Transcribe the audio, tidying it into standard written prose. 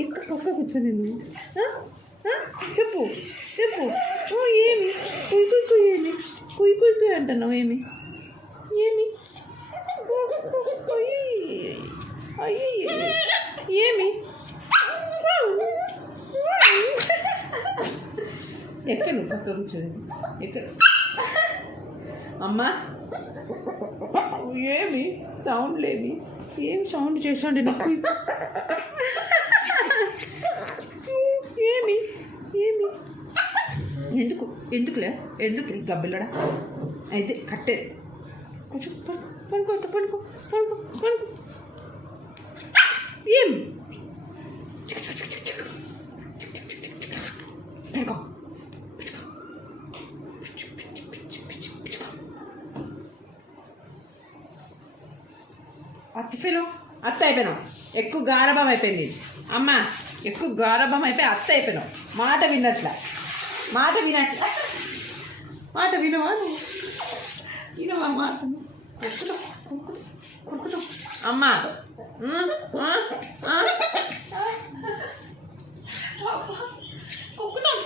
ఎక్కడ పక్క కూర్చొని నువ్వు చెప్పు చెప్పు ఏమి కుయ్ కుయ్ కుయ్ ఏమి కుయ్ కుయ్ కుయ్ అంటున్నావు ఏమి ఏమి అయ్యో ఏమి ఎక్కడ నువ్వు పక్క కూర్చొని ఎక్కడ అమ్మా ఏమి సౌండ్ లేమి ఏం సౌండ్ చేసాండి నాకు ఏమి ఏమి ఎందుకు ఎందుకు గబ్బిల్లడా అయితే కట్టే కూర్చో పడుకో పడుకో పడుకో పడుకో ఏం పడుకో అత్త అయిపోయినావు ఎక్కువ గారభం అయిపోయింది అమ్మ ఎక్కువ గారభం అయిపోయి అత్త అయిపోయినావు మాట వినవా నువ్వు వినవా మాట కురుకుతావు అమ్మ కుక్కుతావు